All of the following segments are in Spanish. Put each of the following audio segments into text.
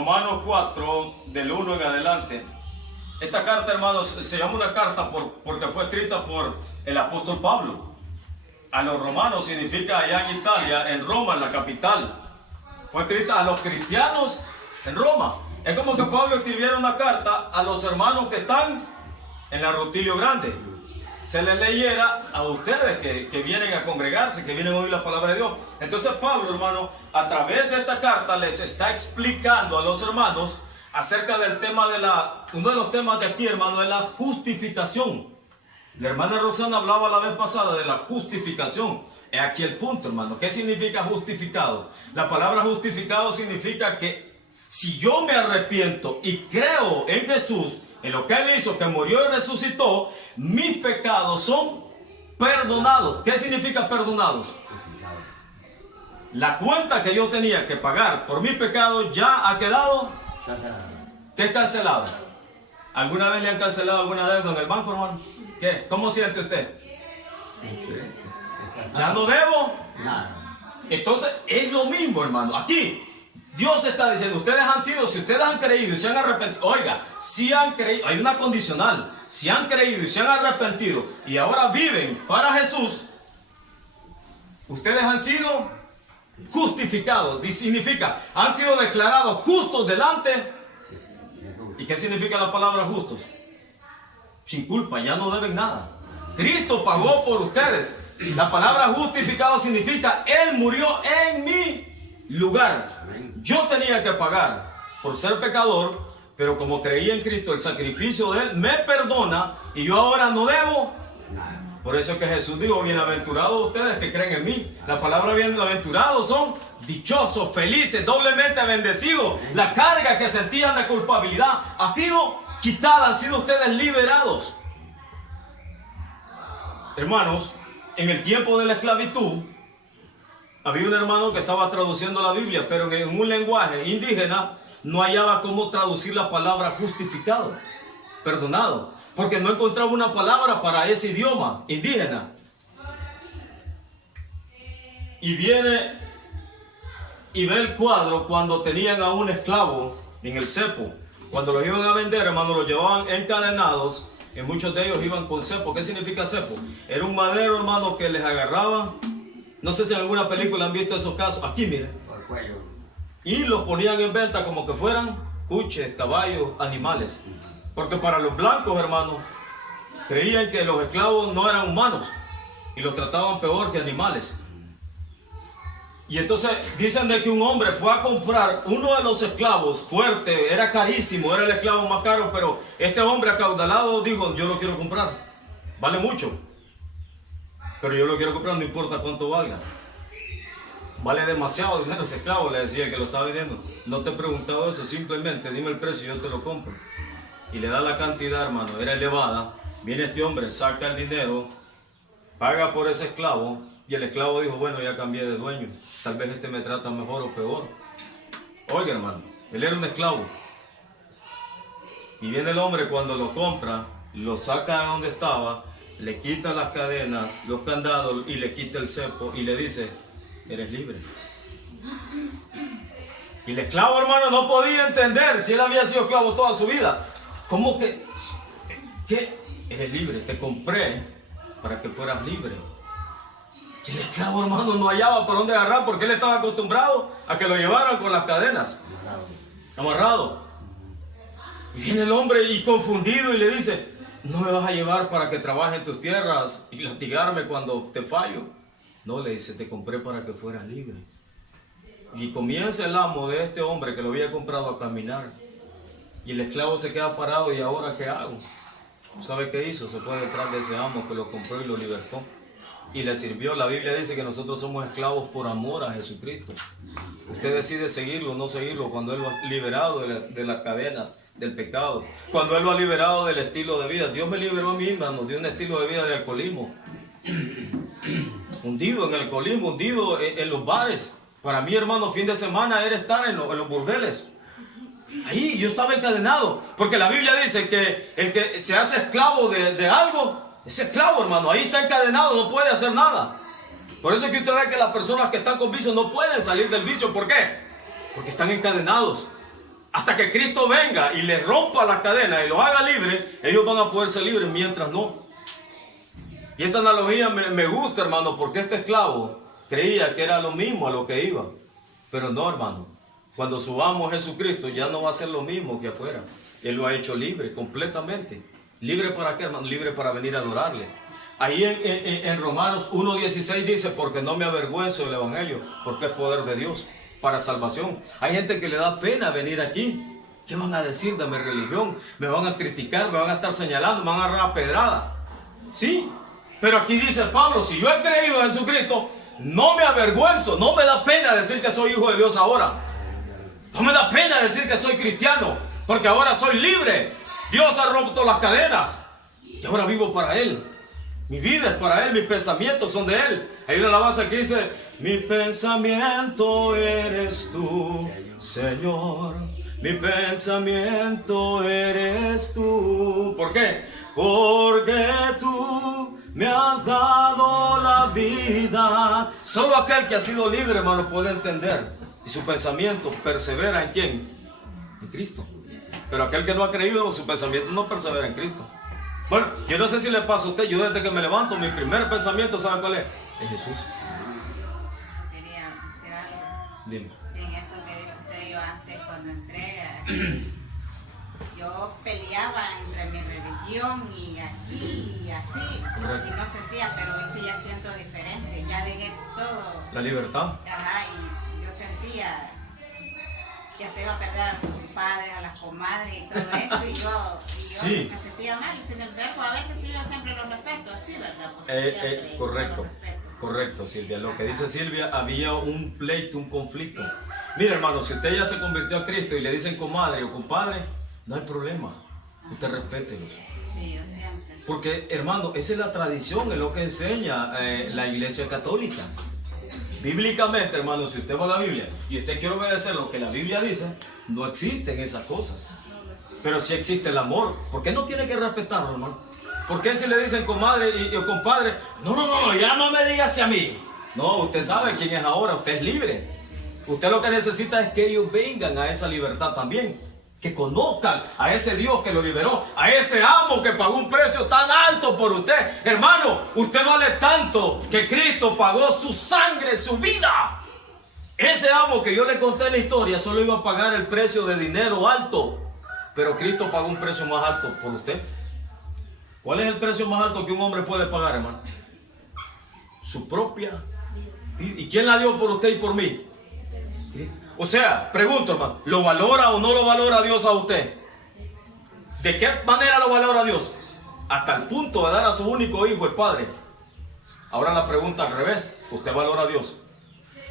Romanos 4, del 1 en adelante. Esta carta, hermanos, se llama una carta porque fue escrita por el apóstol Pablo. A los romanos significa allá en Italia, en Roma, en la capital. Fue escrita a los cristianos en Roma. Es como que Pablo escribiera una carta a los hermanos que están en la Rutilio Grande. Se les leyera a ustedes que vienen a congregarse, que vienen a oír la palabra de Dios. Entonces Pablo, hermano, a través de esta carta les está explicando a los hermanos acerca del tema uno de los temas de aquí, hermano, es la justificación. La hermana Roxana hablaba la vez pasada de la justificación. Es aquí el punto, hermano. ¿Qué significa justificado? La palabra justificado significa que si yo me arrepiento y creo en Jesús, en lo que Él hizo, que murió y resucitó, mis pecados son perdonados. ¿Qué significa perdonados? La cuenta que yo tenía que pagar por mis pecados ya ha quedado. ¿Qué es cancelado? ¿Alguna vez le han cancelado alguna deuda en el banco, hermano? ¿Qué? ¿Cómo siente usted? ¿Ya no debo? Nada. Entonces es lo mismo, hermano. Aquí Dios está diciendo, ustedes han sido, si ustedes han creído y se han arrepentido, oiga, si han creído, hay una condicional, si han creído y se han arrepentido y ahora viven para Jesús, ustedes han sido justificados. Y significa, han sido declarados justos delante. ¿Y qué significa la palabra justos? Sin culpa, ya no deben nada. Cristo pagó por ustedes. La palabra justificado significa, Él murió en mi lugar. Yo tenía que pagar por ser pecador, pero como creí en Cristo, el sacrificio de Él me perdona y yo ahora no debo. Por eso es que Jesús dijo, bienaventurados ustedes que creen en mí. La palabra bienaventurados son dichosos, felices, doblemente bendecidos. La carga que sentían de culpabilidad ha sido quitada, han sido ustedes liberados. Hermanos, en el tiempo de la esclavitud, había un hermano que estaba traduciendo la Biblia, pero en un lenguaje indígena no hallaba cómo traducir la palabra justificado, perdonado, porque no encontraba una palabra para ese idioma indígena. Y viene y ve el cuadro cuando tenían a un esclavo en el cepo. Cuando los iban a vender, hermano, los llevaban encadenados. Y muchos de ellos iban con cepo. ¿Qué significa cepo? Era un madero, hermano, que les agarraban. No sé si en alguna película han visto esos casos. Aquí, miren. Por cuello. Y los ponían en venta como que fueran cuches, caballos, animales. Porque para los blancos, hermano, creían que los esclavos no eran humanos. Y los trataban peor que animales. Y entonces dicen de que un hombre fue a comprar uno de los esclavos fuerte, era carísimo, era el esclavo más caro, pero este hombre acaudalado dijo, yo lo quiero comprar, vale mucho, pero yo lo quiero comprar, no importa cuánto valga. Vale demasiado dinero ese esclavo, le decía que lo estaba vendiendo. No te he preguntado eso, simplemente dime el precio y yo te lo compro. Y le da la cantidad, hermano, era elevada. Viene este hombre, saca el dinero, paga por ese esclavo. Y el esclavo dijo, bueno, ya cambié de dueño. Tal vez este me trata mejor o peor. Oiga, hermano, él era un esclavo. Y viene el hombre cuando lo compra, lo saca de donde estaba, le quita las cadenas, los candados y le quita el cepo y le dice, eres libre. Y el esclavo, hermano, no podía entender si él había sido esclavo toda su vida. ¿Cómo que? ¿Qué? Eres libre, te compré para que fueras libre. Y el esclavo, hermano, no hallaba por dónde agarrar porque él estaba acostumbrado a que lo llevaran con las cadenas. Amarrado. Y viene el hombre y confundido y le dice, no me vas a llevar para que trabaje en tus tierras y latigarme cuando te fallo. No, le dice, te compré para que fueras libre. Y comienza el amo de este hombre que lo había comprado a caminar. Y el esclavo se queda parado y ahora ¿qué hago? ¿Sabe qué hizo? Se fue detrás de ese amo que lo compró y lo libertó. Y le sirvió. La Biblia dice que nosotros somos esclavos por amor a Jesucristo. Usted decide seguirlo o no seguirlo cuando Él lo ha liberado de la cadena del pecado. Cuando Él lo ha liberado del estilo de vida. Dios me liberó a mí, hermano, de un estilo de vida de alcoholismo. Hundido en el alcoholismo, hundido en los bares. Para mí, hermano, fin de semana era estar en los burdeles. Ahí yo estaba encadenado. Porque la Biblia dice que el que se hace esclavo de algo, es esclavo, hermano, ahí está encadenado, no puede hacer nada. Por eso es que usted ve que las personas que están con vicio no pueden salir del vicio. ¿Por qué? Porque están encadenados. Hasta que Cristo venga y les rompa las cadenas y los haga libres, ellos van a poder ser libres, mientras no. Y esta analogía me gusta, hermano, porque este esclavo creía que era lo mismo a lo que iba. Pero no, hermano. Cuando su amo Jesucristo ya no va a ser lo mismo que afuera. Él lo ha hecho libre, completamente. ¿Libre para qué, hermano? Libre para venir a adorarle. Ahí en Romanos 1:16 dice, porque no me avergüenzo del Evangelio, porque es poder de Dios para salvación. Hay gente que le da pena venir aquí. ¿Qué van a decir de mi religión? Me van a criticar, me van a estar señalando, me van a agarrar a pedrada. Sí, pero aquí dice Pablo, si yo he creído en Jesucristo, no me avergüenzo, no me da pena decir que soy hijo de Dios ahora. No me da pena decir que soy cristiano, porque ahora soy libre. Dios ha roto las cadenas y ahora vivo para Él. Mi vida es para Él, mis pensamientos son de Él. Hay una alabanza que dice, mi pensamiento eres tú, Señor. Mi pensamiento eres tú. ¿Por qué? Porque tú me has dado la vida. Solo aquel que ha sido libre, hermano, puede entender. Y su pensamiento persevera en ¿quién? En Cristo. Pero aquel que no ha creído, su pensamiento no persevera en Cristo. Bueno, yo no sé si le pasa a usted, yo desde que me levanto, mi primer pensamiento, ¿sabe cuál es? Es Jesús. Quería decir algo. Dime. Sí, en eso que dijo usted, yo antes cuando entré, yo peleaba entre mi religión y aquí y así. Correcto. Y no sentía, pero hoy sí ya siento diferente, ya dejé todo. La libertad. Ajá, y yo sentía que te iba a perder a tus padres, a las comadres y todo eso, y yo Sí. me sentía mal. Sin embargo, a veces sí yo siempre lo respeto, así, ¿verdad? Porque siempre Correcto, yo lo respeto. correcto, Silvia. Lo que dice Silvia, había un pleito, un conflicto. Mire, hermano, si usted ya se convirtió a Cristo y le dicen comadre o compadre, no hay problema. Usted respételos. Sí, yo siempre. Porque, hermano, esa es la tradición, es lo que enseña la Iglesia Católica. Bíblicamente, hermano, si usted va a la Biblia y usted quiere obedecer lo que la Biblia dice, no existen esas cosas. Pero sí existe el amor. ¿Por qué no tiene que respetarlo, hermano? ¿Por qué si le dicen comadre y compadre? No, ya no me digas a mí. No, usted sabe quién es ahora, usted es libre. Usted lo que necesita es que ellos vengan a esa libertad también. Que conozcan a ese Dios que lo liberó, a ese amo que pagó un precio tan alto por usted. Hermano, usted vale tanto que Cristo pagó su sangre, su vida. Ese amo que yo le conté en la historia solo iba a pagar el precio de dinero alto. Pero Cristo pagó un precio más alto por usted. ¿Cuál es el precio más alto que un hombre puede pagar, hermano? Su propia vida. ¿Y quién la dio por usted y por mí? Cristo. O sea, pregunto, hermano, ¿lo valora o no lo valora Dios a usted? ¿De qué manera lo valora Dios? Hasta el punto de dar a su único hijo, el Padre. Ahora la pregunta al revés. ¿Usted valora a Dios?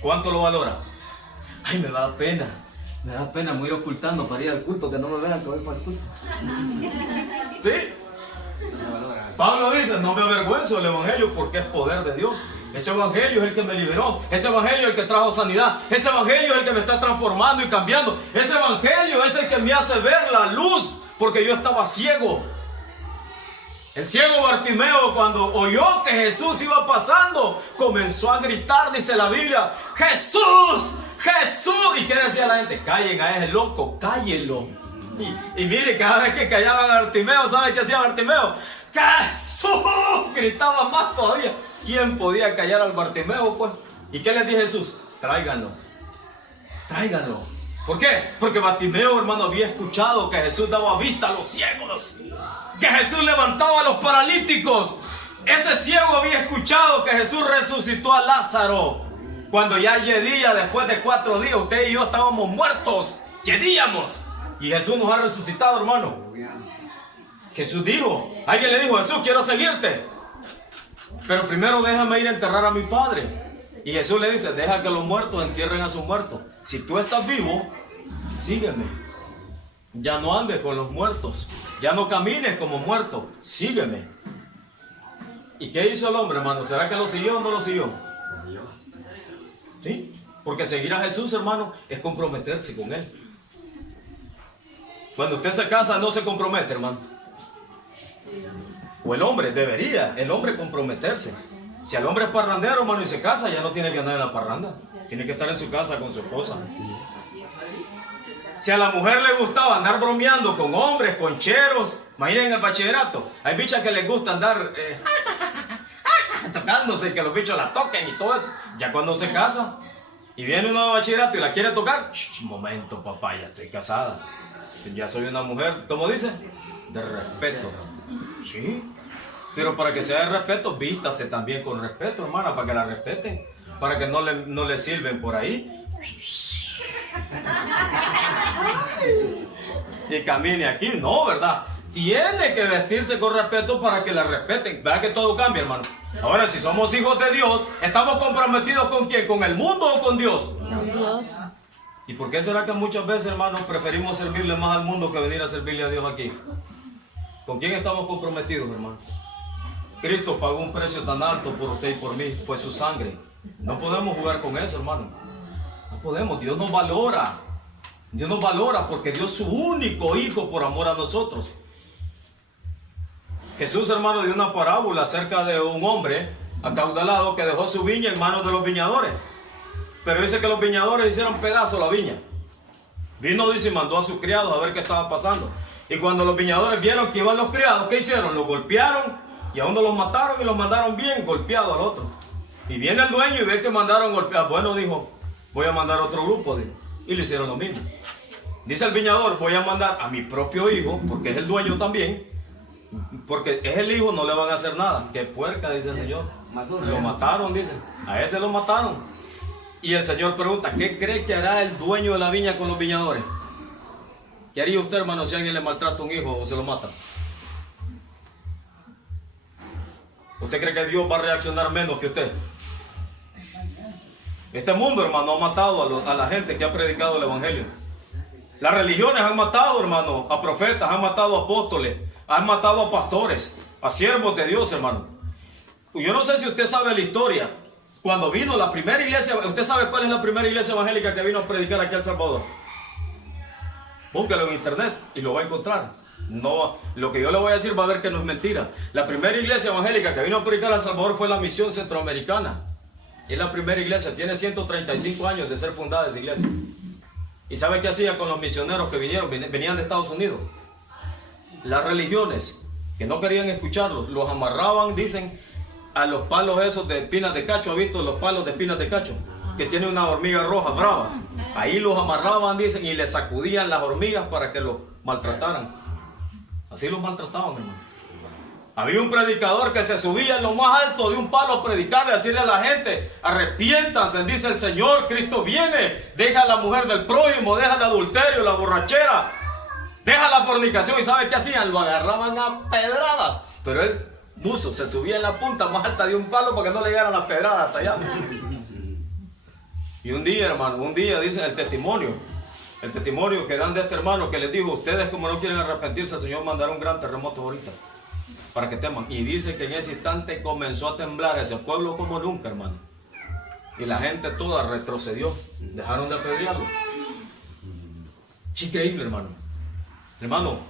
¿Cuánto lo valora? Ay, me da pena, me voy a ir ocultando para ir al culto, que no me vean que voy para el culto. ¿Sí? Pablo dice, no me avergüenzo del Evangelio porque es poder de Dios. Ese Evangelio es el que me liberó. Ese Evangelio es el que trajo sanidad. Ese Evangelio es el que me está transformando y cambiando. Ese Evangelio es el que me hace ver la luz, porque yo estaba ciego. El ciego Bartimeo, cuando oyó que Jesús iba pasando, comenzó a gritar, dice la Biblia, ¡Jesús! ¡Jesús! ¿Y qué decía la gente? Callen a ese loco, cállenlo. Y mire, cada vez que callaban a Bartimeo, ¿sabe qué hacía Bartimeo? ¡Jesús! Gritaba más todavía. ¿Quién podía callar al Bartimeo, pues? ¿Y qué les dijo Jesús? Tráiganlo. Tráiganlo. ¿Por qué? Porque Bartimeo, hermano, había escuchado que Jesús daba vista a los ciegos, que Jesús levantaba a los paralíticos. Ese ciego había escuchado que Jesús resucitó a Lázaro. Cuando ya yedía, después de 4 días, usted y yo estábamos muertos, yedíamos. Y Jesús nos ha resucitado, hermano. Jesús dijo, alguien le dijo, Jesús, quiero seguirte, pero primero déjame ir a enterrar a mi padre. Y Jesús le dice, deja que los muertos entierren a sus muertos. Si tú estás vivo, sígueme. Ya no andes con los muertos, ya no camines como muerto, sígueme. ¿Y qué hizo el hombre, hermano? ¿Será que lo siguió o no lo siguió? ¿Sí? Porque seguir a Jesús, hermano, es comprometerse con Él. Cuando usted se casa, no se compromete, hermano. O el hombre debería, el hombre comprometerse. Si el hombre es parrandero, hermano, y se casa, ya no tiene que andar en la parranda. Tiene que estar en su casa con su esposa. Si a la mujer le gustaba andar bromeando con hombres, con cheros, imaginen el bachillerato. Hay bichas que les gusta andar tocándose, que los bichos la toquen y todo esto. Ya cuando se casa y viene uno de bachillerato y la quiere tocar, momento papá, ya estoy casada. Ya soy una mujer, ¿cómo dice? De respeto. Sí. Pero para que sea de respeto, vístase también con respeto, hermana, para que la respeten. Para que no le sirven por ahí. Y camine aquí, no, ¿verdad? Tiene que vestirse con respeto para que la respeten. Vea que todo cambia, hermano. Ahora, si somos hijos de Dios, ¿estamos comprometidos con quién? ¿Con el mundo o con Dios? Con Dios. ¿Y por qué será que muchas veces, hermanos, preferimos servirle más al mundo que venir a servirle a Dios aquí? ¿Con quién estamos comprometidos, hermano? Cristo pagó un precio tan alto por usted y por mí, fue su sangre. No podemos jugar con eso, hermano. No podemos, Dios nos valora. Dios nos valora porque dio su único hijo por amor a nosotros. Jesús, hermano, dio una parábola acerca de un hombre acaudalado que dejó su viña en manos de los viñadores. Pero dice que los viñadores hicieron pedazo la viña. Vino, dice, y mandó a sus criados a ver qué estaba pasando. Y cuando los viñadores vieron que iban los criados, ¿qué hicieron? Los golpearon y a uno los mataron y los mandaron bien golpeados al otro. Y viene el dueño y ve que mandaron golpear. Bueno, dijo, voy a mandar otro grupo, dijo. Y le hicieron lo mismo. Dice el viñador, voy a mandar a mi propio hijo, porque es el dueño también. Porque es el hijo, no le van a hacer nada. Qué puerca, dice el Señor. Lo mataron, dice. A ese lo mataron. Y el Señor pregunta, ¿qué cree que hará el dueño de la viña con los viñadores? ¿Qué haría usted, hermano, si alguien le maltrata a un hijo o se lo mata? ¿Usted cree que Dios va a reaccionar menos que usted? Este mundo, hermano, ha matado a la gente que ha predicado el evangelio. Las religiones han matado, hermano, a profetas, han matado a apóstoles, han matado a pastores, a siervos de Dios, hermano. Yo no sé si usted sabe la historia. Cuando vino la primera iglesia, ¿usted sabe cuál es la primera iglesia evangélica que vino a predicar aquí a El Salvador? Búsquelo en internet y lo va a encontrar. No, lo que yo le voy a decir va a ver que no es mentira. La primera iglesia evangélica que vino a predicar a El Salvador fue la Misión Centroamericana. Es la primera iglesia, tiene 135 años de ser fundada esa iglesia. ¿Y sabe qué hacía con los misioneros que vinieron? Venían de Estados Unidos. Las religiones que no querían escucharlos, los amarraban, dicen, a los palos esos de espinas de cacho. ¿Ha visto los palos de espinas de cacho? Que tiene una hormiga roja brava. Ahí los amarraban, dicen, y les sacudían las hormigas para que los maltrataran. Así los maltrataban, hermano. Había un predicador que se subía en lo más alto de un palo a predicarle, a decirle a la gente, arrepiéntanse, dice el Señor, Cristo viene, deja a la mujer del prójimo, deja el adulterio, la borrachera, deja la fornicación. ¿Y sabe qué hacían? Lo agarraban a pedradas, pero él, buzo, se subía en la punta más alta de un palo para que no le llegaran las pedradas hasta allá. Y un día, hermano, dicen el testimonio que dan de este hermano que les dijo, ustedes como no quieren arrepentirse, el Señor mandará un gran terremoto ahorita para que teman. Y dice que en ese instante comenzó a temblar ese pueblo como nunca, hermano. Y la gente toda retrocedió, dejaron de apedrearlo. Es increíble, hermano. Hermano,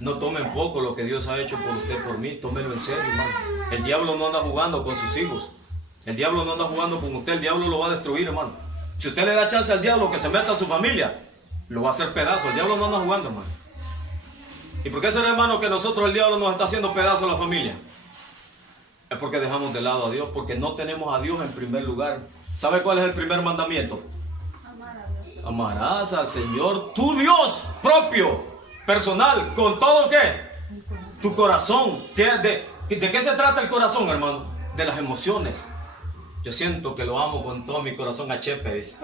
no tomen poco lo que Dios ha hecho por usted, por mí, tómenlo en serio, hermano. El diablo no anda jugando con sus hijos. El diablo no anda jugando con usted, el diablo lo va a destruir, hermano. Si usted le da chance al diablo que se meta a su familia, lo va a hacer pedazo. El diablo no anda jugando, hermano. ¿Y por qué será, hermano, que nosotros el diablo nos está haciendo pedazo a la familia? Es porque dejamos de lado a Dios, porque no tenemos a Dios en primer lugar. ¿Sabe cuál es el primer mandamiento? Amar a Dios. Amarás al Señor, tu Dios propio, personal, con todo ¿qué? Tu corazón. ¿De qué se trata el corazón, hermano? De las emociones. Yo siento que lo amo con todo mi corazón a Chepe, dice.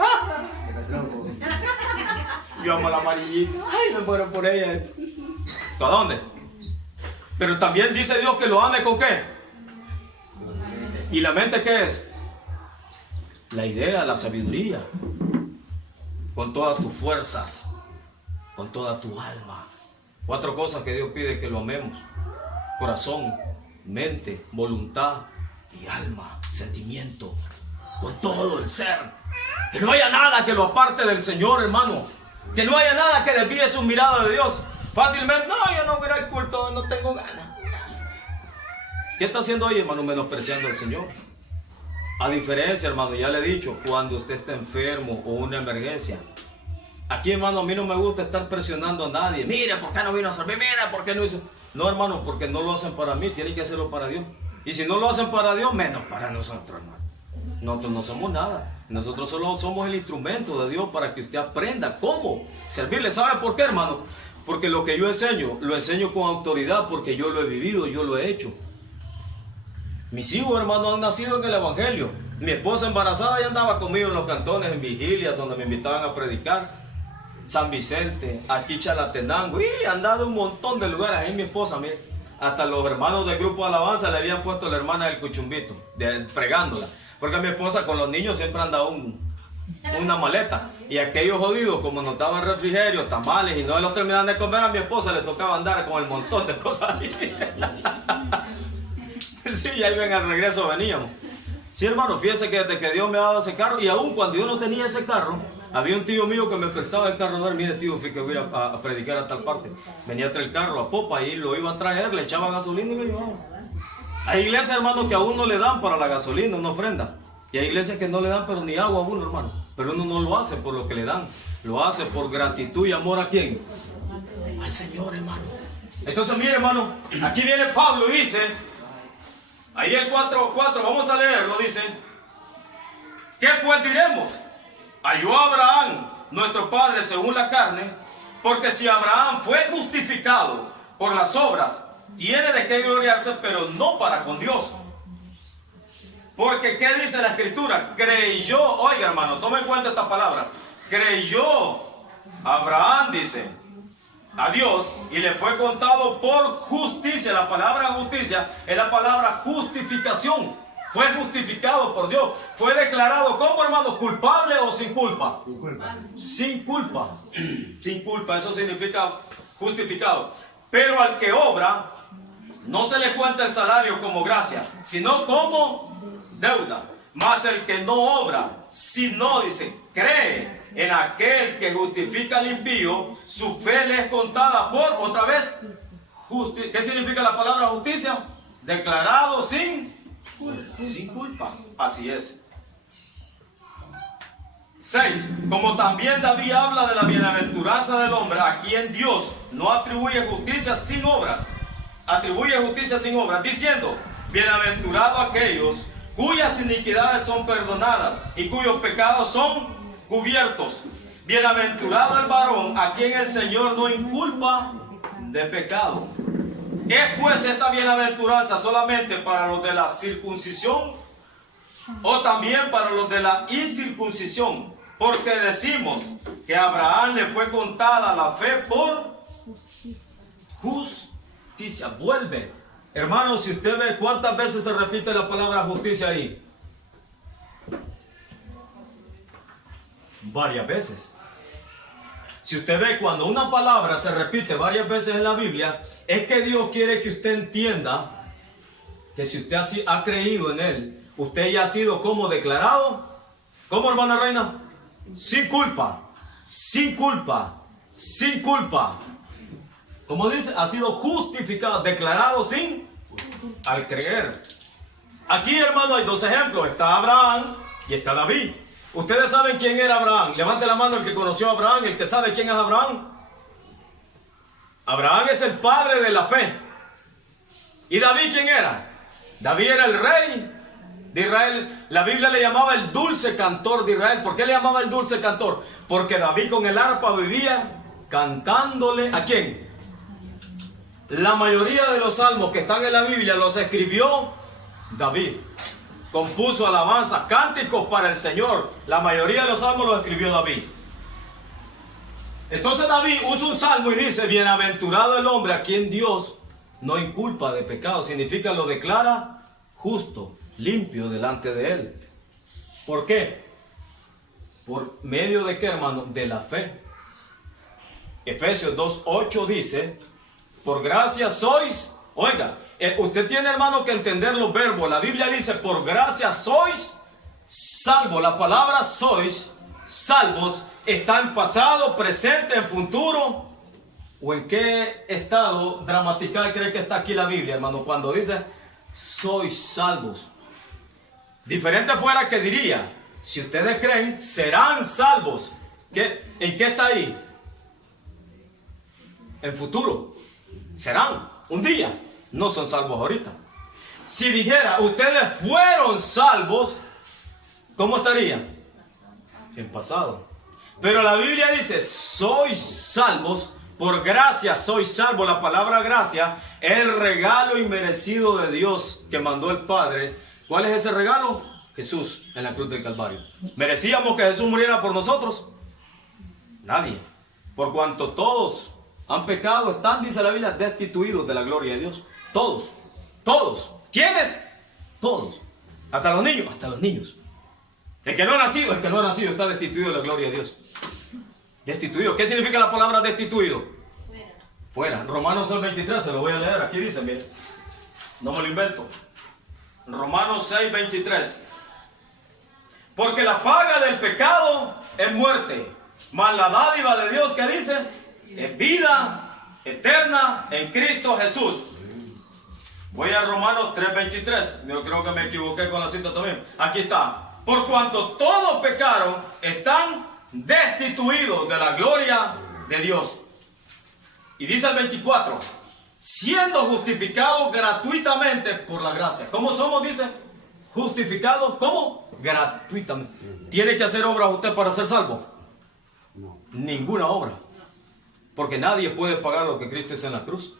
Yo amo a la amarillita. Ay, me muero por ella. ¿A dónde? Pero también dice Dios que lo ame con ¿qué? ¿Y la mente qué es? La idea, la sabiduría. Con todas tus fuerzas, con toda tu alma. 4 cosas que Dios pide que lo amemos: corazón, mente, voluntad y alma, sentimiento, con todo el ser. Que no haya nada que lo aparte del Señor, hermano. Que no haya nada que desvíe su mirada de Dios. Fácilmente, no, yo no voy a ir al culto, no tengo ganas. ¿Qué está haciendo ahí, hermano? Menospreciando al Señor. A diferencia, hermano, ya le he dicho, cuando usted está enfermo o una emergencia, Aquí, hermano, a mí no me gusta estar presionando a nadie. Mira, ¿por qué no vino a servir? Mira, ¿por qué no hizo? No, hermano, porque no lo hacen para mí, tienen que hacerlo para Dios. Y si no lo hacen para Dios, menos para nosotros, hermano. Nosotros no somos nada. Nosotros solo somos el instrumento de Dios para que usted aprenda cómo servirle. ¿Sabe por qué, hermano? Porque lo que yo enseño, lo enseño con autoridad, porque yo lo he vivido, yo lo he hecho. Mis hijos, hermanos, han nacido en el Evangelio. Mi esposa embarazada ya andaba conmigo en los cantones, en vigilias, donde me invitaban a predicar. San Vicente, aquí Chalatenango, y han dado un montón de lugares. Ahí mi esposa, mire, hasta los hermanos del grupo de alabanza le habían puesto la hermana del Cuchumbito, fregándola. Porque mi esposa con los niños siempre anda una maleta. Y aquellos jodidos, como no estaban refrigerios, tamales, y no los terminaban de comer, a mi esposa le tocaba andar con el montón de cosas ahí. Sí, y ahí ven al regreso veníamos. Sí, hermano, fíjese que desde que Dios me ha dado ese carro, y aún cuando yo no tenía ese carro, había un tío mío que me prestaba el carro de él. Mire, tío, fui que voy a predicar a tal parte. Venía a traer el carro a popa y lo iba a traer, le echaba gasolina y me llevaba. Hay iglesias, hermano, que a uno le dan para la gasolina, una ofrenda. Y hay iglesias que no le dan, pero ni agua a uno, hermano. Pero uno no lo hace por lo que le dan. Lo hace por gratitud y amor a quién. Al Señor, hermano. Entonces, mire, hermano, aquí viene Pablo y dice, ahí el 4:4, vamos a leerlo, dice, ¿qué pues diremos? Halló a Abraham, nuestro padre, según la carne, porque si Abraham fue justificado por las obras, tiene de qué gloriarse, pero no para con Dios. Porque, ¿qué dice la Escritura? Creyó, oiga, hermano, tome en cuenta esta palabra. Creyó Abraham, dice, a Dios, y le fue contado por justicia. La palabra justicia es la palabra justificación. Fue justificado por Dios. Fue declarado como, hermano, culpable o sin culpa. Sin culpa. Sin culpa. Sin culpa. Eso significa justificado. Pero al que obra, no se le cuenta el salario como gracia, sino como deuda. Mas el que no obra, sino, dice, cree en aquel que justifica al impío, su fe le es contada por, otra vez, ¿qué significa la palabra justicia? Declarado sin culpa. Así es. 6. Como también David habla de la bienaventuranza del hombre, a quien Dios no atribuye justicia sin obras. Atribuye justicia sin obras, diciendo, bienaventurados aquellos cuyas iniquidades son perdonadas y cuyos pecados son cubiertos. Bienaventurado el varón a quien el Señor no inculpa de pecado. ¿Es pues esta bienaventuranza solamente para los de la circuncisión o también para los de la incircuncisión? Porque decimos que a Abraham le fue contada la fe por justicia. Vuelve. Hermano, si usted ve cuántas veces se repite la palabra justicia ahí. Varias veces. Si usted ve cuando una palabra se repite varias veces en la Biblia, es que Dios quiere que usted entienda que si usted ha creído en Él, usted ya ha sido como declarado. ¿Cómo, hermana reina? Sin culpa, sin culpa, sin culpa. Como dice, ha sido justificado, declarado sin, al creer. Aquí, hermano, hay dos ejemplos. Está Abraham y está David. Ustedes saben quién era Abraham. Levante la mano el que conoció a Abraham, el que sabe quién es Abraham. Abraham es el padre de la fe. ¿Y David quién era? David era el rey de Israel. La Biblia le llamaba el dulce cantor de Israel. ¿Por qué le llamaba el dulce cantor? Porque David con el arpa vivía cantándole ¿a quién? La mayoría de los salmos que están en la Biblia los escribió David. Compuso alabanzas, cánticos para el Señor. La mayoría de los salmos los escribió David. Entonces David usa un salmo y dice, bienaventurado el hombre a quien Dios no inculpa de pecado. Significa lo declara justo, limpio delante de Él. ¿Por qué? ¿Por medio de qué, hermano? De la fe. Efesios 2:8 dice, por gracia sois, oiga, usted tiene, hermano, que entender los verbos. La Biblia dice, por gracia sois salvos. La palabra sois, salvos, está en pasado, presente, en futuro. ¿O en qué estado gramatical cree que está aquí la Biblia, hermano? Cuando dice, sois salvos. Diferente fuera que diría, si ustedes creen, serán salvos. ¿En qué está ahí? En futuro. Serán un día. No son salvos ahorita. Si dijera, ustedes fueron salvos, ¿cómo estarían? En pasado. Pero la Biblia dice, sois salvos, por gracia sois salvos. La palabra gracia es el regalo inmerecido de Dios que mandó el Padre. ¿Cuál es ese regalo? Jesús en la cruz del Calvario. ¿Merecíamos que Jesús muriera por nosotros? Nadie. Por cuanto todos han pecado, están, dice la Biblia, destituidos de la gloria de Dios. Todos. Todos. ¿Quiénes? Todos. Hasta los niños. Hasta los niños. El que no ha nacido está destituido de la gloria de Dios. Destituido. ¿Qué significa la palabra destituido? Fuera. Romanos 6:23, se lo voy a leer. Aquí dice, mire. No me lo invento. Romanos 6:23. Porque la paga del pecado es muerte, mas la dádiva de Dios, ¿qué dice? Es vida eterna en Cristo Jesús. Voy a Romanos 3:23. Yo creo que me equivoqué con la cita también. Aquí está. Por cuanto todos pecaron, están destituidos de la gloria de Dios. Y dice el 24, siendo justificados gratuitamente por la gracia. ¿Cómo somos? Dice, justificados, ¿cómo? Gratuitamente. ¿Tiene que hacer obras usted para ser salvo? No. Ninguna obra. Porque nadie puede pagar lo que Cristo hizo en la cruz.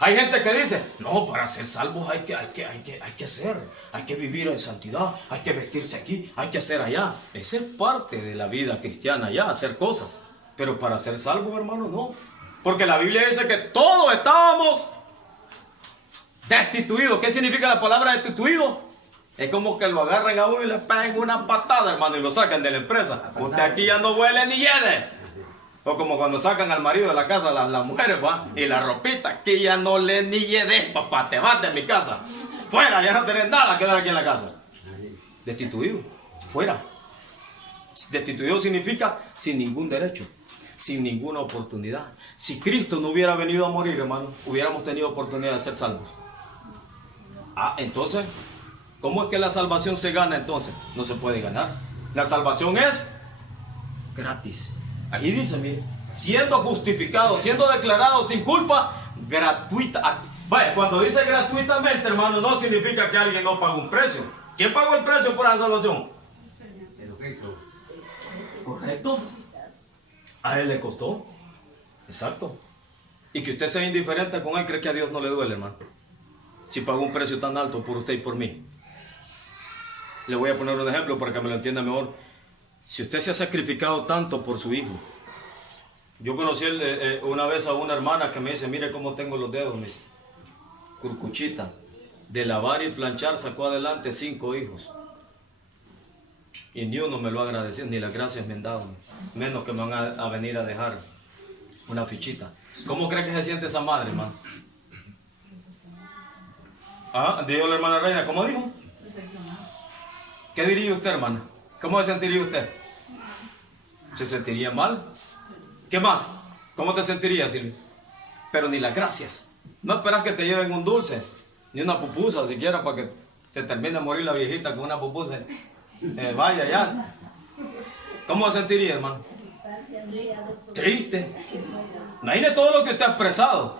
Hay gente que dice, no, para ser salvos hay que hacer, hay que vivir en santidad, hay que vestirse aquí, hay que hacer allá. Esa es parte de la vida cristiana ya, hacer cosas. Pero para ser salvos, hermano, no. Porque la Biblia dice que todos estábamos destituidos. ¿Qué significa la palabra destituido? Es como que lo agarren a uno y le peguen una patada, hermano, y lo sacan de la empresa. Usted aquí ya no huele ni hiede. O como cuando sacan al marido de la casa las mujeres, ¿va? Y la ropita, aquí ya no le ni hiede, papá, te vas de mi casa. Fuera, ya no tenés nada que ver aquí en la casa. Destituido, fuera. Destituido significa sin ningún derecho, sin ninguna oportunidad. Si Cristo no hubiera venido a morir, hermano, hubiéramos tenido oportunidad de ser salvos. Entonces, ¿cómo es que la salvación se gana entonces? No se puede ganar. La salvación es gratis. Aquí dice, mire, siendo justificado, siendo declarado sin culpa, gratuita. Vaya, cuando dice gratuitamente, hermano, no significa que alguien no pagó un precio. ¿Quién pagó el precio por la salvación? Correcto. A él le costó. Exacto. Y que usted sea indiferente con él, cree que a Dios no le duele, hermano. Si pagó un precio tan alto por usted y por mí. Le voy a poner un ejemplo para que me lo entienda mejor. Si usted se ha sacrificado tanto por su hijo. Yo conocí una vez a una hermana que me dice, mire cómo tengo los dedos, mi curcuchita. De lavar y planchar sacó adelante 5 hijos. Y ni uno me lo ha agradecido, ni las gracias me han dado. Menos que me van a venir a dejar una fichita. ¿Cómo cree que se siente esa madre, hermano? Dijo la hermana Reina, ¿cómo dijo? ¿Qué diría usted, hermana? ¿Cómo se sentiría usted? ¿Se sentiría mal? ¿Qué más? ¿Cómo te sentirías, Silvia? Pero ni las gracias. No esperas que te lleven un dulce, ni una pupusa siquiera para que se termine de morir la viejita con una pupusa. Vaya ya. ¿Cómo se sentiría, hermano? Triste. Imagine todo lo que usted ha expresado.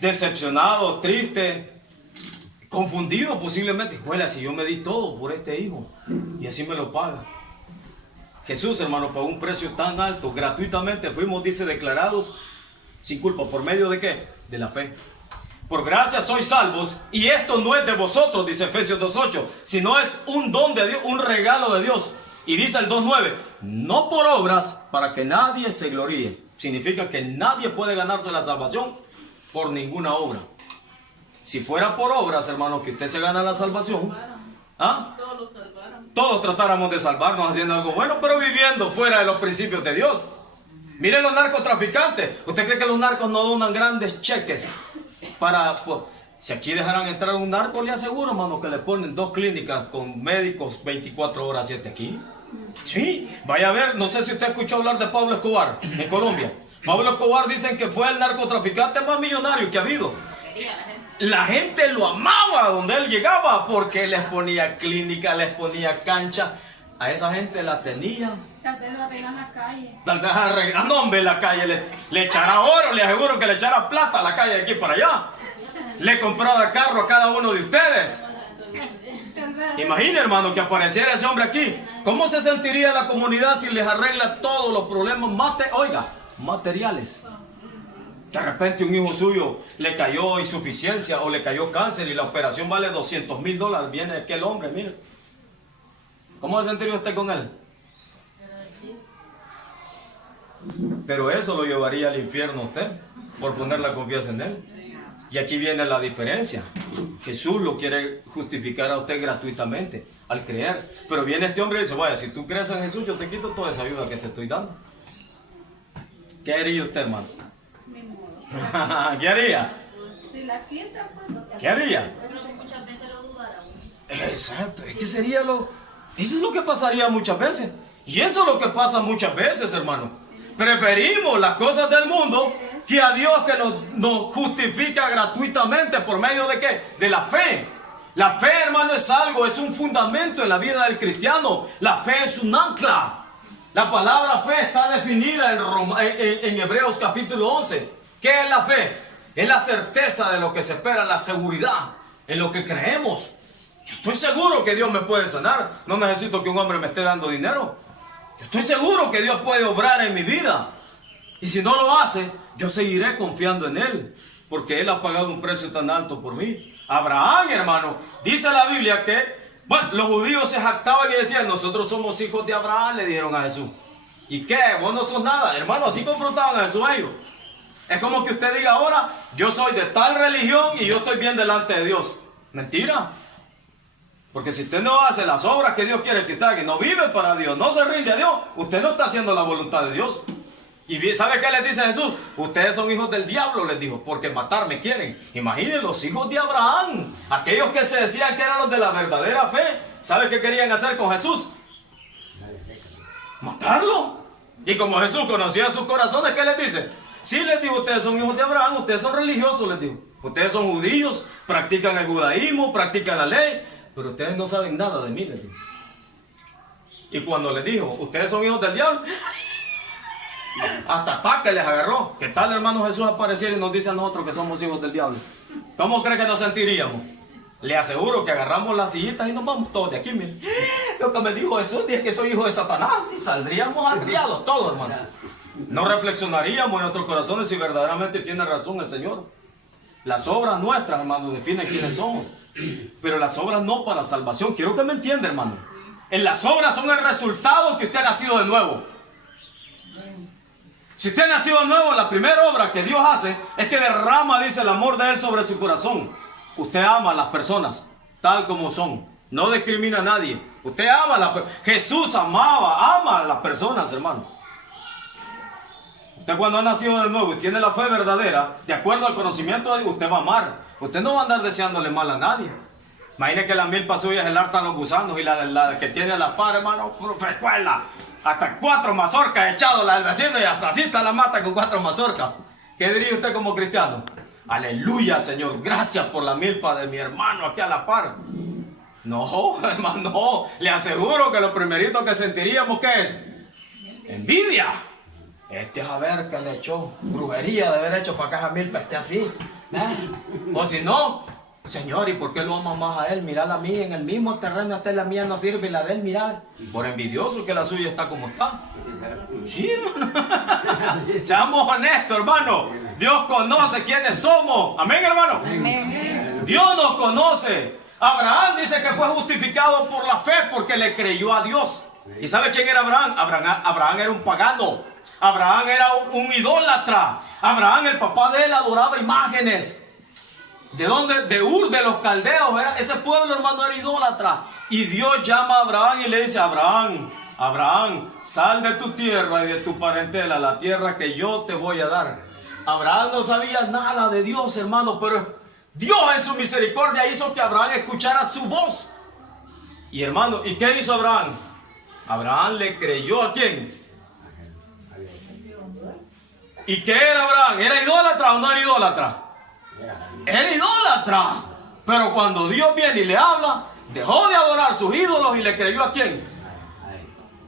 Decepcionado, triste, confundido posiblemente. Juela, si yo me di todo por este hijo y así me lo paga. Jesús, hermano, pagó un precio tan alto. Gratuitamente fuimos, dice, declarados sin culpa. ¿Por medio de qué? De la fe. Por gracia sois salvos, y esto no es de vosotros, dice Efesios 2:8, sino es un don de Dios, un regalo de Dios. Y dice el 2:9, no por obras para que nadie se gloríe. Significa que nadie puede ganarse la salvación por ninguna obra. Si fuera por obras, hermano, que usted se gana la salvación, todos tratáramos de salvarnos haciendo algo bueno, pero viviendo fuera de los principios de Dios. Miren los narcotraficantes. ¿Usted cree que los narcos no donan grandes cheques? Si aquí dejaran entrar un narco, le aseguro, hermano, que le ponen 2 clínicas con médicos 24 horas 7 aquí. Sí, vaya a ver, no sé si usted escuchó hablar de Pablo Escobar en Colombia. Pablo Escobar dicen que fue el narcotraficante más millonario que ha habido. La gente lo amaba donde él llegaba porque les ponía clínica, les ponía cancha. a esa gente la tenía. Tal vez lo arreglan en la calle. Tal vez arreglando, hombre, la calle le echará oro, le aseguro que le echará plata a la calle de aquí para allá. Le comprará carro a cada uno de ustedes. Imagina, hermano, que apareciera ese hombre aquí. ¿Cómo se sentiría la comunidad si les arregla todos los problemas materiales? De repente un hijo suyo le cayó insuficiencia o le cayó cáncer y la operación vale $200,000. Viene aquel hombre, mire. ¿Cómo se sentiría usted con él? Pero eso lo llevaría al infierno a usted por poner la confianza en él. Y aquí viene la diferencia. Jesús lo quiere justificar a usted gratuitamente al creer. Pero viene este hombre y dice, vaya, si tú crees en Jesús, yo te quito toda esa ayuda que te estoy dando. ¿Qué haría usted, hermano? Ni modo. ¿Qué haría? Si la quita, pues. ¿Qué haría? Pero que muchas veces lo dudara. Exacto, es que sería eso es lo que pasaría muchas veces. Y eso es lo que pasa muchas veces, hermano. Preferimos las cosas del mundo que a Dios, que nos justifica gratuitamente. ¿Por medio de qué? De la fe. La fe, hermano, es algo, es un fundamento en la vida del cristiano. La fe es un ancla. La palabra fe está definida en Hebreos capítulo 11. ¿Qué es la fe? Es la certeza de lo que se espera, la seguridad en lo que creemos. Yo estoy seguro que Dios me puede sanar. No necesito que un hombre me esté dando dinero. Yo estoy seguro que Dios puede obrar en mi vida. Y si no lo hace, yo seguiré confiando en Él, porque Él ha pagado un precio tan alto por mí. Abraham, hermano, dice la Biblia que, bueno, los judíos se jactaban y decían, nosotros somos hijos de Abraham, le dijeron a Jesús. ¿Y qué? Vos no sos nada. Hermano, así confrontaban a Jesús a ellos. Es como que usted diga ahora, yo soy de tal religión y yo estoy bien delante de Dios. Mentira. Porque si usted no hace las obras que Dios quiere que usted haga y no vive para Dios, no se rinde a Dios, usted no está haciendo la voluntad de Dios. ¿Y sabe qué les dice Jesús? Ustedes son hijos del diablo, les dijo, porque matarme quieren. Imaginen los hijos de Abraham, aquellos que se decían que eran los de la verdadera fe. ¿Sabe qué querían hacer con Jesús? Matarlo. Y como Jesús conocía sus corazones, ¿qué les dice? Sí, les dijo, ustedes son hijos de Abraham, ustedes son religiosos, les dijo. Ustedes son judíos, practican el judaísmo, practican la ley, pero ustedes no saben nada de mí, les dijo. Y cuando les dijo, ustedes son hijos del diablo, hasta ataque les agarró. ¿Qué tal, hermano Jesús apareciera y nos dice a nosotros que somos hijos del diablo? ¿Cómo cree que nos sentiríamos? Le aseguro que agarramos las sillitas y nos vamos todos de aquí, miren. Lo que me dijo Jesús, dije que soy hijo de Satanás, y saldríamos arriados todos, hermano. No reflexionaríamos en nuestros corazones si verdaderamente tiene razón el Señor. Las obras nuestras, hermano, definen quiénes somos. Pero las obras no para salvación. Quiero que me entienda, hermano. En las obras son el resultado que usted ha nacido de nuevo. Si usted ha nacido de nuevo, la primera obra que Dios hace es que derrama, dice, el amor de Él sobre su corazón. Usted ama a las personas tal como son. No discrimina a nadie. Usted ama a las personas. Jesús ama a las personas, hermano. Usted cuando ha nacido de nuevo y tiene la fe verdadera, de acuerdo al conocimiento de Dios, usted va a amar. Usted no va a andar deseándole mal a nadie. Imagine que la milpa suya es el hartan los gusanos y la que tiene la par, hermano, escuela. Hasta 4 mazorcas echados al vecino y hasta así está la mata con 4 mazorcas. ¿Qué diría usted como cristiano? Aleluya, Señor, gracias por la milpa de mi hermano aquí a la par. No, hermano, no. Le aseguro que lo primerito que sentiríamos, ¿qué es? Envidia. A ver qué le echó. Brujería de haber hecho para que esa milpa esté así. O si no, Señor, ¿y por qué lo ama más a él? Mirad a mí en el mismo terreno, hasta la mía no sirve y la de él, mirad. Por envidioso que la suya está como está. Sí, hermano. Seamos honestos, hermano. Dios conoce quiénes somos. Amén, hermano. Amén. Dios nos conoce. Abraham dice que fue justificado por la fe porque le creyó a Dios. ¿Y sabe quién era Abraham? Abraham era un pagano. Abraham era un idólatra. Abraham, el papá de él, adoraba imágenes. ¿De dónde? De Ur, de los caldeos. Ese pueblo, hermano, era idólatra. Y Dios llama a Abraham y le dice, Abraham, sal de tu tierra y de tu parentela, la tierra que yo te voy a dar. Abraham no sabía nada de Dios, hermano, pero Dios en su misericordia hizo que Abraham escuchara su voz. Y hermano, ¿y qué hizo Abraham? Abraham le creyó ¿a quién? ¿Y qué era Abraham? ¿Era idólatra o no era idólatra? Era idólatra. Pero cuando Dios viene y le habla, dejó de adorar sus ídolos y le creyó ¿a quién?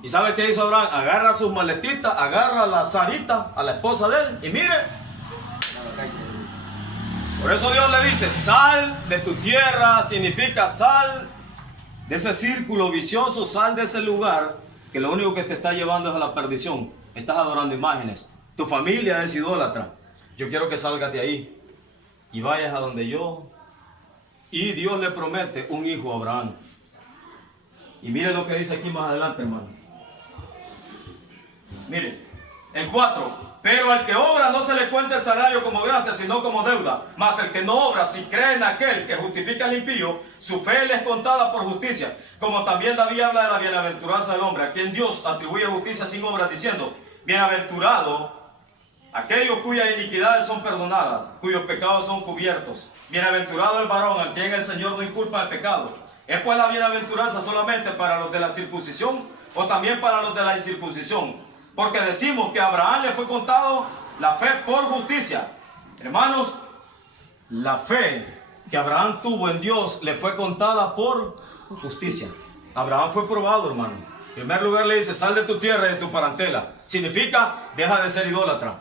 ¿Y sabe qué hizo Abraham? Agarra sus maletitas, agarra a la Sarita, a la esposa de él, y mire. Por eso Dios le dice, sal de tu tierra, significa sal de ese círculo vicioso, sal de ese lugar que lo único que te está llevando es a la perdición. Estás adorando imágenes. Tu familia es idólatra. Yo quiero que salgas de ahí y vayas a donde yo. Y Dios le promete un hijo a Abraham. Y mire lo que dice aquí más adelante, hermano. Mire, el 4. Pero al que obra no se le cuenta el salario como gracia, sino como deuda. Mas el que no obra, si cree en aquel que justifica al impío, su fe le es contada por justicia. Como también David habla de la bienaventuranza del hombre, a quien Dios atribuye justicia sin obras, diciendo, bienaventurado aquellos cuyas iniquidades son perdonadas, cuyos pecados son cubiertos. Bienaventurado el varón a quien el Señor no inculpa de pecado. ¿Es pues la bienaventuranza solamente para los de la circuncisión o también para los de la incircuncisión? Porque decimos que a Abraham le fue contado la fe por justicia. Hermanos, la fe que Abraham tuvo en Dios le fue contada por justicia. Abraham fue probado, hermano. En primer lugar le dice, sal de tu tierra y de tu parentela. Significa, deja de ser idólatra.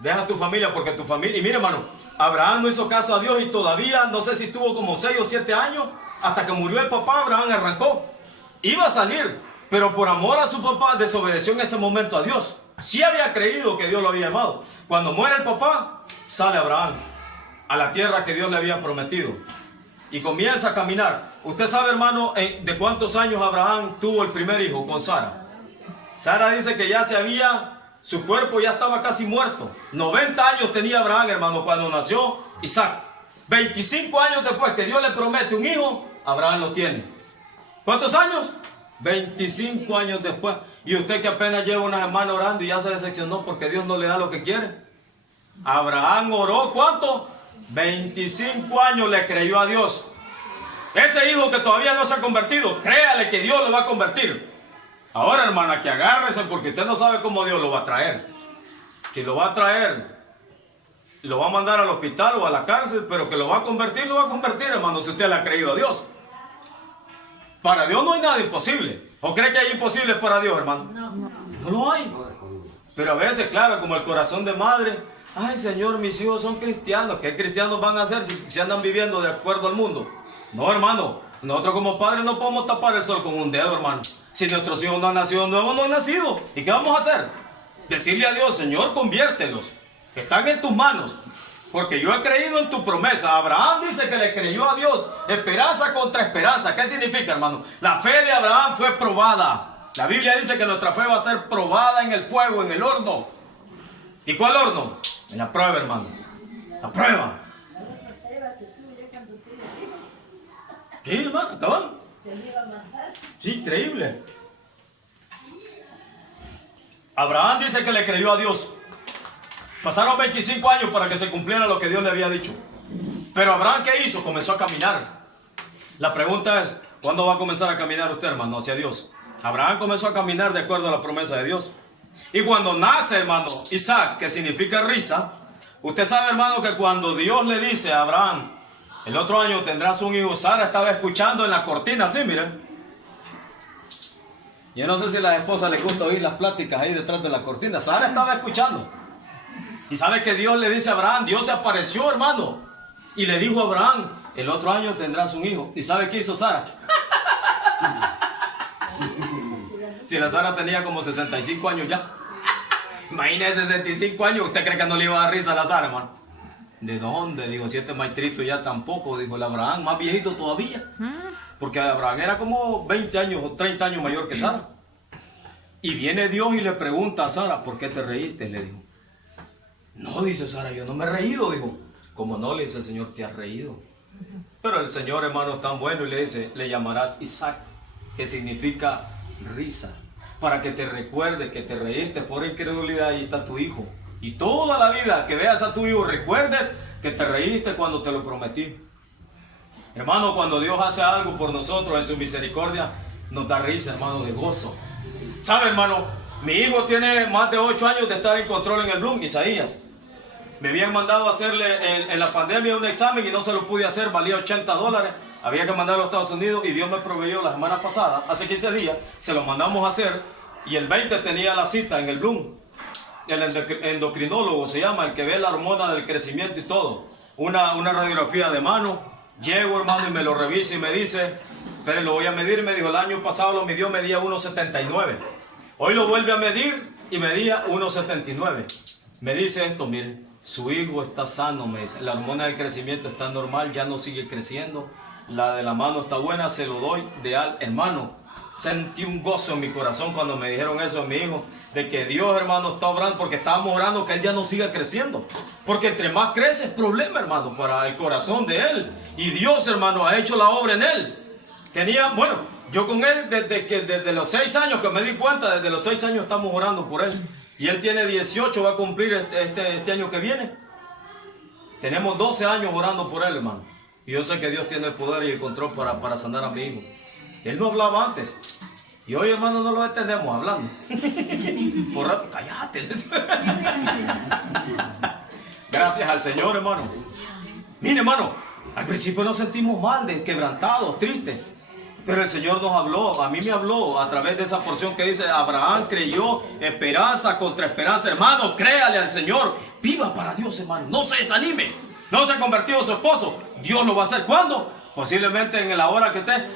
Deja tu familia, porque tu familia... Y mire, hermano, Abraham no hizo caso a Dios y todavía, no sé si tuvo como 6 o 7 años, hasta que murió el papá, Abraham arrancó. Iba a salir, pero por amor a su papá desobedeció en ese momento a Dios. Sí había creído que Dios lo había amado. Cuando muere el papá, sale Abraham a la tierra que Dios le había prometido. Y comienza a caminar. Usted sabe, hermano, de cuántos años Abraham tuvo el primer hijo con Sara. Sara dice que ya su cuerpo ya estaba casi muerto. 90 años tenía Abraham, hermano, cuando nació Isaac. 25 años después que Dios le promete un hijo, Abraham lo tiene. ¿Cuántos años? 25 años después. Y usted que apenas lleva una semana orando y ya se decepcionó porque Dios no le da lo que quiere. Abraham oró, ¿cuánto? 25 años le creyó a Dios. Ese hijo que todavía no se ha convertido, créale que Dios lo va a convertir. Ahora, hermana, que agárrese porque usted no sabe cómo Dios lo va a traer. Que lo va a traer, lo va a mandar al hospital o a la cárcel, pero que lo va a convertir, hermano, si usted le ha creído a Dios. Para Dios no hay nada imposible. ¿O cree que hay imposibles para Dios, hermano? No lo hay. Pero a veces, claro, como el corazón de madre, ay, Señor, mis hijos son cristianos. ¿Qué cristianos van a hacer si andan viviendo de acuerdo al mundo? No, hermano. Nosotros como padres no podemos tapar el sol con un dedo, hermano. Si nuestros hijos no han nacido nuevos, no han nacido. ¿Y qué vamos a hacer? Decirle a Dios, Señor, conviértelos. Que están en tus manos. Porque yo he creído en tu promesa. Abraham dice que le creyó a Dios. Esperanza contra esperanza. ¿Qué significa, hermano? La fe de Abraham fue probada. La Biblia dice que nuestra fe va a ser probada en el fuego, en el horno. ¿Y cuál horno? En la prueba, hermano. La prueba. ¿Qué, hermano? ¿Cabal? Sí, increíble. Abraham dice que le creyó a Dios. Pasaron 25 años para que se cumpliera lo que Dios le había dicho. Pero Abraham, ¿qué hizo? Comenzó a caminar. La pregunta es, ¿cuándo va a comenzar a caminar usted, hermano, hacia Dios? Abraham comenzó a caminar de acuerdo a la promesa de Dios. Y cuando nace, hermano, Isaac, que significa risa, usted sabe, hermano, que cuando Dios le dice a Abraham, el otro año tendrás un hijo, Sara estaba escuchando en la cortina, así, miren. Yo no sé si a las esposas les gusta oír las pláticas ahí detrás de la cortina. Sara estaba escuchando. Y sabe que Dios le dice a Abraham, Dios se apareció, hermano, y le dijo a Abraham, el otro año tendrás un hijo. ¿Y sabe qué hizo Sara? Si la Sara tenía como 65 años ya. Imagínese 65 años, ¿usted cree que no le iba a dar risa a la Sara, hermano? ¿De dónde? Digo, si este maestrito ya tampoco, dijo el Abraham, más viejito todavía. Porque Abraham era como 20 años o 30 años mayor que Sara. Y viene Dios y le pregunta a Sara, ¿por qué te reíste? Le dijo. No, dice Sara, yo no me he reído, dijo. Como no, le dice el Señor, te has reído. Pero el Señor, hermano, es tan bueno y le dice, le llamarás Isaac, que significa risa, para que te recuerdes que te reíste por incredulidad y está tu hijo. Y toda la vida que veas a tu hijo, recuerdes que te reíste cuando te lo prometí. Hermano, cuando Dios hace algo por nosotros en su misericordia, nos da risa, hermano, de gozo. ¿Sabe, hermano? Mi hijo tiene más de 8 años de estar en control en el Bloom, Isaías. Me habían mandado a hacerle en la pandemia un examen y no se lo pude hacer, valía $80. Había que mandarlo a Estados Unidos y Dios me proveyó la semana pasada, hace 15 días, se lo mandamos a hacer Y el 20 tenía la cita en el Bloom. El endocrinólogo se llama, el que ve la hormona del crecimiento y todo. Una radiografía de mano. Llego, hermano, y me lo revisa y me dice, pero lo voy a medir. Me dijo, el año pasado lo midió, medía 1,79. Hoy lo vuelve a medir y medía 1,79. Me dice esto, mire, su hijo está sano, me dice. La hormona del crecimiento está normal, ya no sigue creciendo. La de la mano está buena, se lo doy de hermano. Sentí un gozo en mi corazón cuando me dijeron eso a mi hijo, de que Dios, hermano, está obrando, porque estábamos orando que él ya no siga creciendo. Porque entre más crece es problema, hermano, para el corazón de él. Y Dios, hermano, ha hecho la obra en él. Yo con él desde los 6 años que me di cuenta, desde los 6 años estamos orando por él. Y él tiene 18, va a cumplir este año que viene. Tenemos 12 años orando por él, hermano. Y yo sé que Dios tiene el poder y el control para sanar a mi hijo. Él no hablaba antes. Y hoy, hermano, no lo entendemos hablando. Por rato, cállate. Gracias al Señor, hermano. Mire, hermano, al principio nos sentimos mal, quebrantados, tristes. Pero el Señor nos habló, a mí me habló a través de esa porción que dice, Abraham creyó, esperanza contra esperanza. Hermano, créale al Señor. Viva para Dios, hermano. No se desanime. No se ha convertido en su esposo. Dios lo va a hacer. ¿Cuándo? Posiblemente en la hora que esté.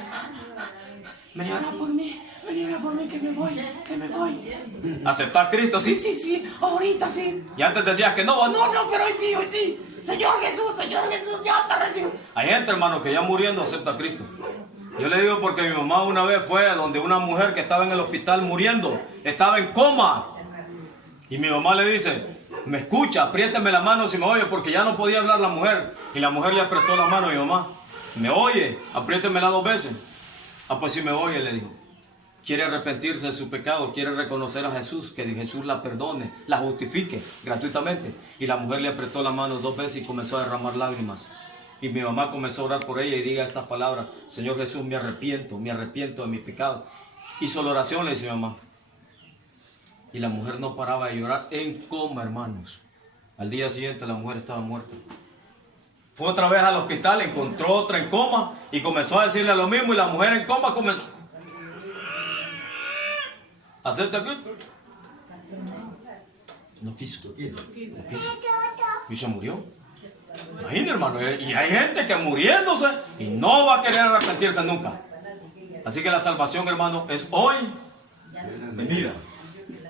Venía por mí, que me voy. ¿Aceptar a Cristo? Sí, ahorita sí. Y antes decías que no, pero hoy sí. Señor Jesús, ya te recibo. Hay gente, hermano, que ya muriendo acepta a Cristo. Yo le digo porque mi mamá una vez fue a donde una mujer que estaba en el hospital muriendo, estaba en coma. Y mi mamá le dice, me escucha, apriétame la mano si me oye, porque ya no podía hablar la mujer. Y la mujer le apretó la mano a mi mamá. ¿Me oye? Apriétemela 2 veces. Pues si me oye, le dijo. Quiere arrepentirse de su pecado, quiere reconocer a Jesús, que Jesús la perdone, la justifique gratuitamente. Y la mujer le apretó la mano 2 veces y comenzó a derramar lágrimas. Y mi mamá comenzó a orar por ella y diga estas palabras: Señor Jesús, me arrepiento de mi pecado. Hizo la oración, le dice mi mamá. Y la mujer no paraba de llorar en coma, hermanos. Al día siguiente la mujer estaba muerta. Fue otra vez al hospital, encontró otra en coma y comenzó a decirle lo mismo. Y la mujer en coma comenzó a hacer no quiso. Y se murió. Imagínate, hermano. Y hay gente que muriéndose y no va a querer arrepentirse nunca. Así que la salvación, hermano, es hoy venida.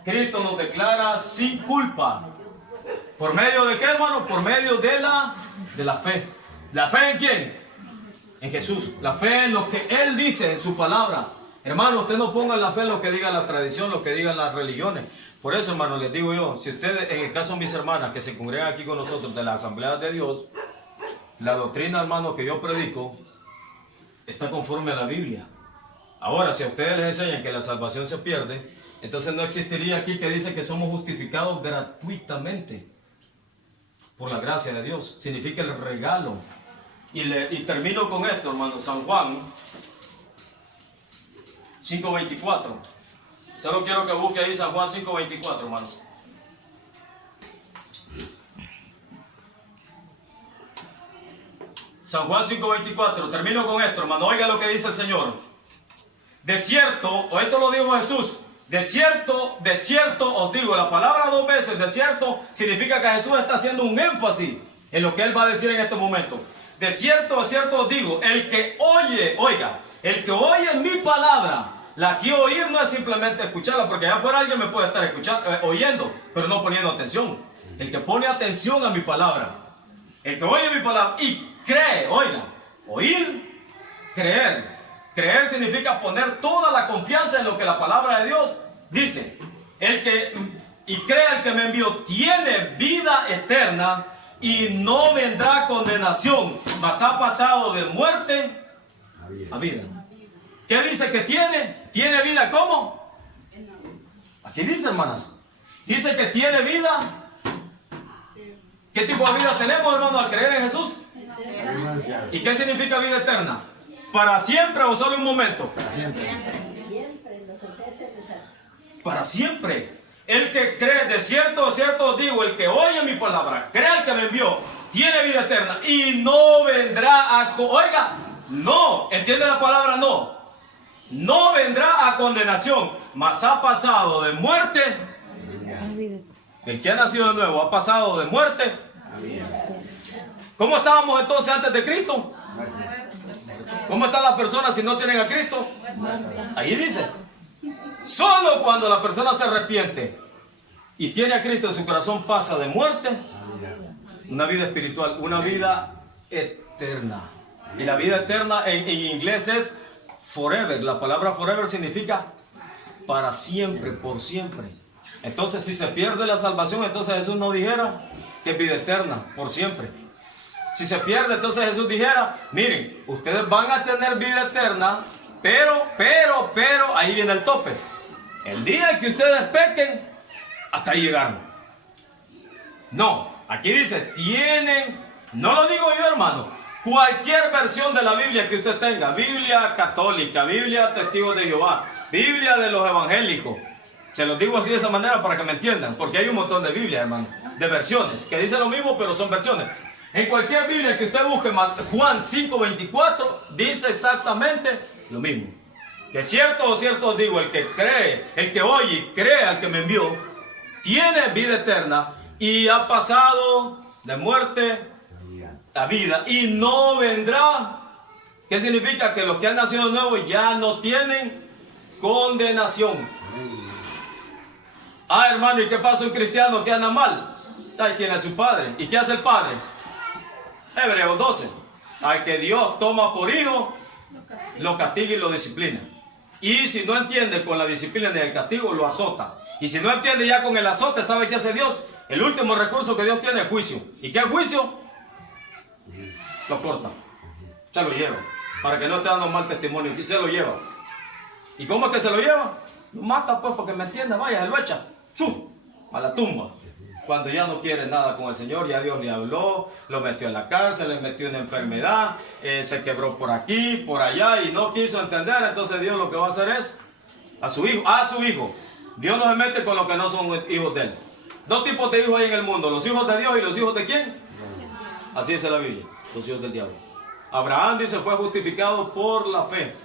Cristo nos declara sin culpa. ¿Por medio de qué, hermano? Por medio de la fe. ¿La fe en quién? En Jesús. La fe en lo que Él dice en su palabra. Hermano, usted no ponga la fe en lo que diga la tradición, lo que digan las religiones. Por eso, hermano, les digo yo, si ustedes, en el caso de mis hermanas que se congregan aquí con nosotros de la Asamblea de Dios, la doctrina, hermano, que yo predico está conforme a la Biblia. Ahora, si a ustedes les enseñan que la salvación se pierde, entonces no existiría aquí que dice que somos justificados gratuitamente por la gracia de Dios. Significa el regalo. Y termino con esto, hermano. San Juan 5:24. Solo quiero que busque ahí San Juan 5:24, hermano. San Juan 5:24. Termino con esto, hermano. Oiga lo que dice el Señor. De cierto, o esto lo dijo Jesús. De cierto os digo. La palabra 2 veces, de cierto, significa que Jesús está haciendo un énfasis en lo que Él va a decir en este momento. De cierto os digo, el que oye, oiga, el que oye mi palabra. La aquí oír no es simplemente escucharla, porque allá afuera alguien me puede estar escuchando, oyendo, pero no poniendo atención. El que pone atención a mi palabra, el que oye mi palabra y cree, oiga, oír, creer. Creer significa poner toda la confianza en lo que la palabra de Dios dice. Y cree el que me envió tiene vida eterna y no vendrá condenación, mas ha pasado de muerte a vida. ¿Qué dice que tiene? ¿Tiene vida cómo? Aquí dice, hermanas. Dice que tiene vida. ¿Qué tipo de vida tenemos, hermano, al creer en Jesús? ¿Y qué significa vida eterna? ¿Para siempre o solo un momento? Para siempre. El que cree, de cierto os digo, el que oye mi palabra, cree al que me envió, tiene vida eterna y no vendrá a... Oiga, no, ¿entiende la palabra no? no vendrá a condenación, mas ha pasado de muerte. El que ha nacido de nuevo ha pasado de muerte. ¿Cómo estábamos entonces antes de Cristo? ¿Cómo están las personas si no tienen a Cristo? Ahí dice, solo cuando la persona se arrepiente y tiene a Cristo en su corazón pasa de muerte, una vida espiritual, una vida eterna. Y la vida eterna en inglés es forever. La palabra forever significa para siempre, por siempre. Entonces, si se pierde la salvación, entonces Jesús no dijera que es vida eterna, por siempre. Si se pierde, entonces Jesús dijera, miren, ustedes van a tener vida eterna, pero, ahí viene el tope. El día en que ustedes pequen, hasta ahí llegaron. No, aquí dice, tienen, no lo digo yo, hermano, cualquier versión de la Biblia que usted tenga, Biblia católica, Biblia testigos de Jehová, Biblia de los evangélicos, se los digo así de esa manera para que me entiendan, porque hay un montón de Biblias, hermano, de versiones, que dicen lo mismo, pero son versiones. En cualquier Biblia que usted busque, Juan 5:24, dice exactamente lo mismo. De cierto o cierto os digo, el que cree, el que oye y cree al que me envió, tiene vida eterna y ha pasado de muerte a vida y no vendrá. ¿Qué significa? Que los que han nacido de nuevo ya no tienen condenación. Ah, hermano, ¿y qué pasa un cristiano que anda mal? Ahí tiene a su padre. ¿Y qué hace el padre? Hebreos 12. Al que Dios toma por hijo, lo castiga y lo disciplina. Y si no entiende con la disciplina ni el castigo, lo azota. Y si no entiende ya con el azote, ¿sabe qué hace Dios? El último recurso que Dios tiene es juicio. ¿Y qué es juicio? Lo corta. Se lo lleva. Para que no esté dando mal testimonio. Y se lo lleva. ¿Y cómo es que se lo lleva? Lo mata pues, porque me entienda. Vaya, se lo echa. ¡Fu! A la tumba. Cuando ya no quiere nada con el Señor, ya Dios le habló, lo metió en la cárcel, le metió en enfermedad, se quebró por aquí, por allá y no quiso entender. Entonces Dios lo que va a hacer es a su hijo. Dios no se mete con los que no son hijos de él. Dos tipos de hijos hay en el mundo, los hijos de Dios y los hijos de ¿quién? Así dice la Biblia, los hijos del diablo. Abraham dice fue justificado por la fe.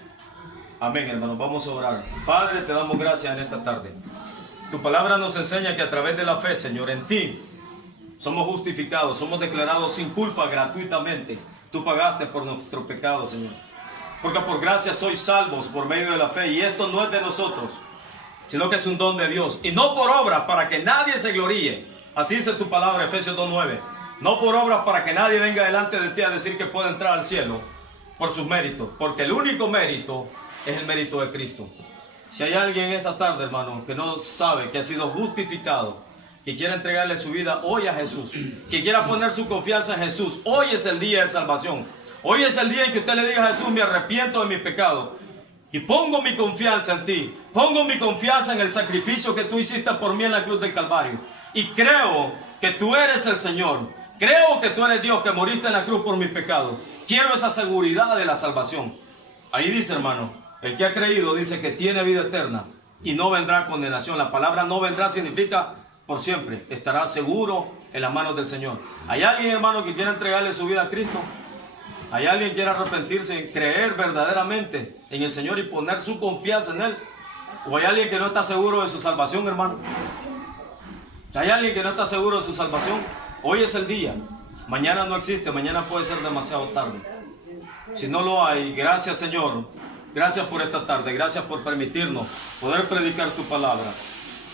Amén, hermanos, vamos a orar. Padre, te damos gracias en esta tarde. Tu palabra nos enseña que a través de la fe, Señor, en ti somos justificados, somos declarados sin culpa gratuitamente. Tú pagaste por nuestros pecados, Señor. Porque por gracia sois salvos por medio de la fe. Y esto no es de nosotros, sino que es un don de Dios. Y no por obras para que nadie se gloríe. Así dice tu palabra, Efesios 2:9. No por obras para que nadie venga delante de ti a decir que puede entrar al cielo por sus méritos. Porque el único mérito es el mérito de Cristo. Si hay alguien esta tarde, hermano, que no sabe que ha sido justificado, que quiere entregarle su vida hoy a Jesús, que quiera poner su confianza en Jesús, hoy es el día de salvación. Hoy es el día en que usted le diga a Jesús, me arrepiento de mi pecado y pongo mi confianza en ti. Pongo mi confianza en el sacrificio que tú hiciste por mí en la cruz del Calvario. Y creo que tú eres el Señor. Creo que tú eres Dios que moriste en la cruz por mi pecado. Quiero esa seguridad de la salvación. Ahí dice, hermano, el que ha creído dice que tiene vida eterna y no vendrá condenación. La palabra no vendrá significa por siempre. Estará seguro en las manos del Señor. ¿Hay alguien, hermano, que quiera entregarle su vida a Cristo? ¿Hay alguien que quiera arrepentirse, creer verdaderamente en el Señor y poner su confianza en Él? ¿O hay alguien que no está seguro de su salvación, hermano? ¿Hay alguien que no está seguro de su salvación? Hoy es el día. Mañana no existe. Mañana puede ser demasiado tarde. Si no lo hay, gracias, Señor. Gracias por esta tarde, gracias por permitirnos poder predicar tu palabra.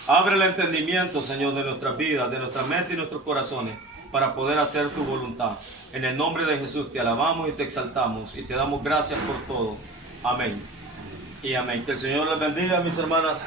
Abre el entendimiento, Señor, de nuestras vidas, de nuestra mente y nuestros corazones, para poder hacer tu voluntad. En el nombre de Jesús te alabamos y te exaltamos y te damos gracias por todo. Amén y amén. Que el Señor les bendiga, mis hermanas.